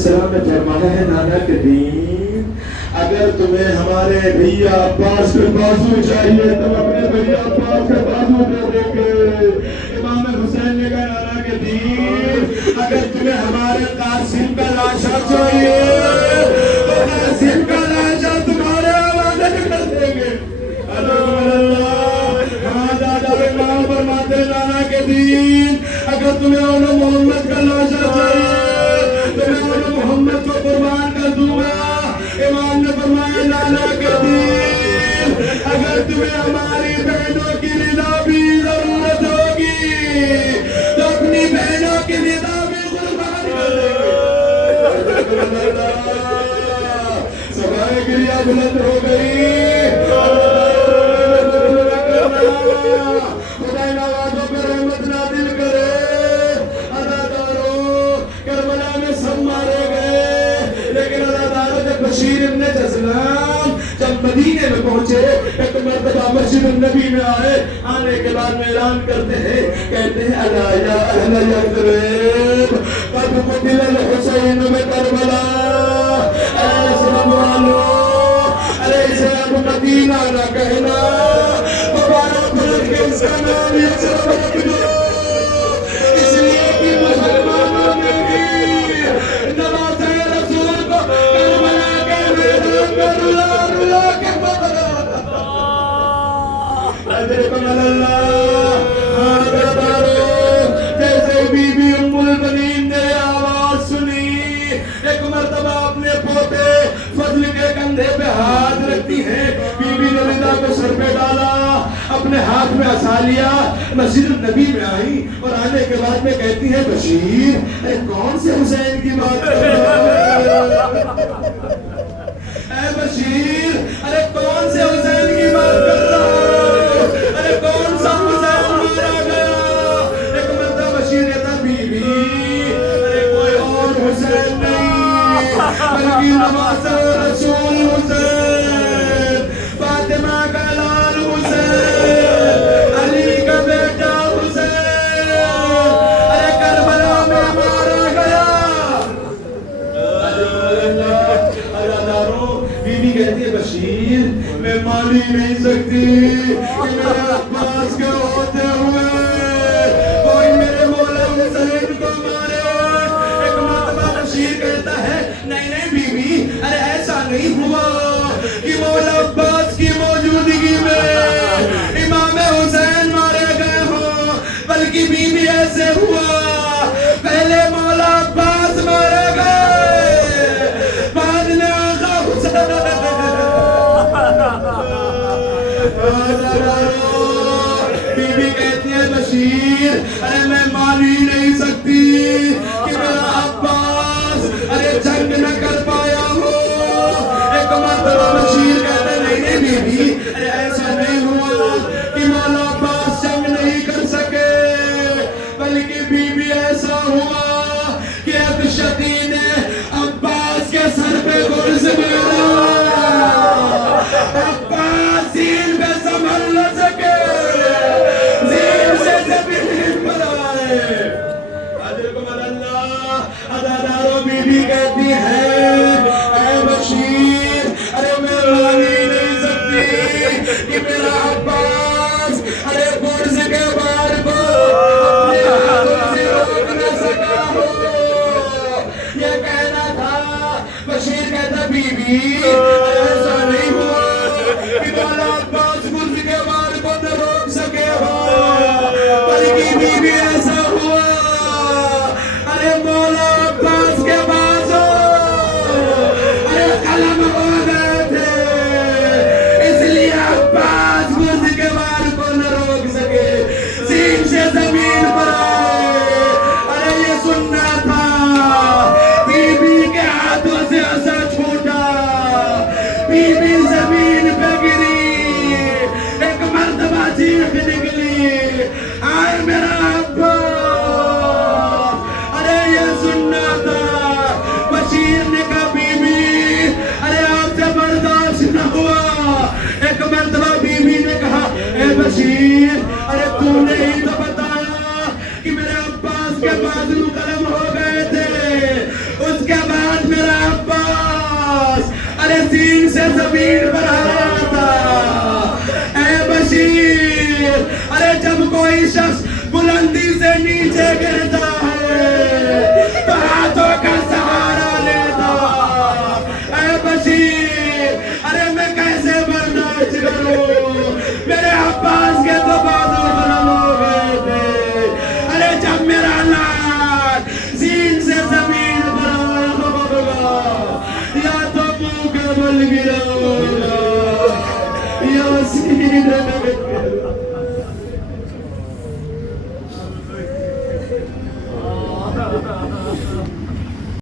अलैहिस्सलाम ने फरमाया है नाना के दीन, अगर तुम्हें हमारे भैया अब्बास के बाजू चाहिए तो अपने भैया अब्बास के बाजू दे देंगे। इमाम हुसैन ने कहा नाना के दीन, अगर तुम्हें हमारे कासिम का लाशा चाहिए तो कासिम का लाशा तुम्हारे हवाले कर देंगे। हाँ दादा इमाम फरमाते नाना के दीन, अगर तुम्हें औलो मोहम्मद का लाशा चाहिए तो मैं औलो मोहम्मद को कुर्बान कर दूंगा। इमाम ने फरमाया नाना के दीन, अगर तुम्हें हमारी बहनों की रिदा भी जरूरत होगी तो अपनी बहनों की रिदा भी कुर्बान कर देंगे। सभाए गिरिया बुलंद हो गई। खुदा इन आवाजों पर रहमत नाज़िल करे। अदादारों करबला में सब मारे गए, लेकिन अदादारों जब बशीर इब्न जज़लान जब मदीने में पहुंचे, एक मर्तबा मस्जिद नबी में आए। आने के बाद में ऐलान करते हैं, कहते हैं अला या अहल यथरिब क़द क़ुतिल अल-हुसैन बिकरबला। ऐ सलाम वालों, अरे इसे अब मदीना ना कहना, दोबारा पलट के इसका नाम यथरिब रख दो, इसलिए कि मुसलमानों ने भी नवाज़े रसूल को करबला के मैदान में रुला रुला के मारा। अजरकम अल्लाह। जैसे बीबी उम्मुल बनीन ने आवाज सुनी, एक मर्तबा अपने पोते फजल के कंधे पे हाथ रखती है। बीबी ने रिदा को सर पे डाला, अपने हाथ में असा लिया, मस्जिद नबी में आई और आने के बाद में कहती है बशीर, अरे कौन से हुसैन की बात कर रहा है? ऐ बशीर, अरे कौन से हुसैन की बात कर रहा है? अरे कौन सा हुसैन मारा गया? एक मर्तबा बशीर कहता बीबी, अरे कोई और हुसैन नहीं बल्कि नवाज़े रसूल हुसैन, फातिमा का लाल हुसैन, अली का बेटा हुसैन, अरे करबला में मारा गया। बीबी कहती है बशीर, मैं मान ही नहीं सकती कि मेरे अब्बास के होते हुए कोई मेरे मौला हुसैन को मारे। एक मर्तबा बशीर कहता है नहीं नहीं बीबी, अरे ऐसा नहीं हुआ कि मौला अब्बास की मौजूदगी में इमाम हुसैन मारे गए हो, बल्कि बीबी ऐसे हुआ पहले मौला अब्बास मारे गए, बाद में आका हुसैन। बीबी कहती है बशीर, अरे मैं मान ही नहीं सकती कि मेरा अब्बास अरे जंग न कर पाया हो। एक मर्तबा बशीर कहते नहीं नहीं बीबी, अरे ऐसा नहीं हुआ कि मौला अब्बास जंग नहीं कर सके, बल्कि बीबी ऐसा हुआ कि एक शती ने अब्बास के सर पे गुर्ज मारा, अब्बास जीन पे संभल न सके, जीन से जमीन पर आए। अजरकुम अल्लाह। अदादारों बीबी कहती है ऐ बशीर, अरे मैं मान ही नहीं सकती कि मेरा अब्बास अरे गुर्ज के बार को अपने हाथों से रोक न सका हो। ये कहना था। बशीर कहता बीबी, ऐसा नहीं हुआ कि मौला अब्बास गुर्ज के बार को न रोक सके हो, बल्कि बीबी ऐसा हुआ अरे मौला अब्बास के बाजू अरे कलम हो गए थे, इसलिए अब्बास गुर्ज के बार को न रोक सके, सीन से जमीन पर आए। अरे ये सुनना था, बीबी के हाथों से असर छूटा, बीबी जमीन पे गिरी, एक मर्तबा चीख निकली, आए मेरा अब्बास। अरे ये सुनना था। बशीर ने कहा बीबी, अरे आपसे बर्दाश्त न हुआ। एक मर्तबा बीबी ने कहा ए बशीर, अरे तूने ही तो बताया कि मेरे अब्बास के बाजू कलम हो गए थे, उसके बाद آج میرا عباس ارے زین سے زمین پر آ رہا تھا. اے بشیر ارے جب کوئی شخص بلندی سے نیچے گرتا ہے تو ہاتھوں کا سہارا لیتا. اے بشیر ارے میں کیسے برداشت کروں, میرے عباس کے تو بازو ختم ہو گئے تھے. ارے جب میرا لال زین سے زمین پر آیا ہوگا یا تو منہ کے بل گرا ہوگا یا سینے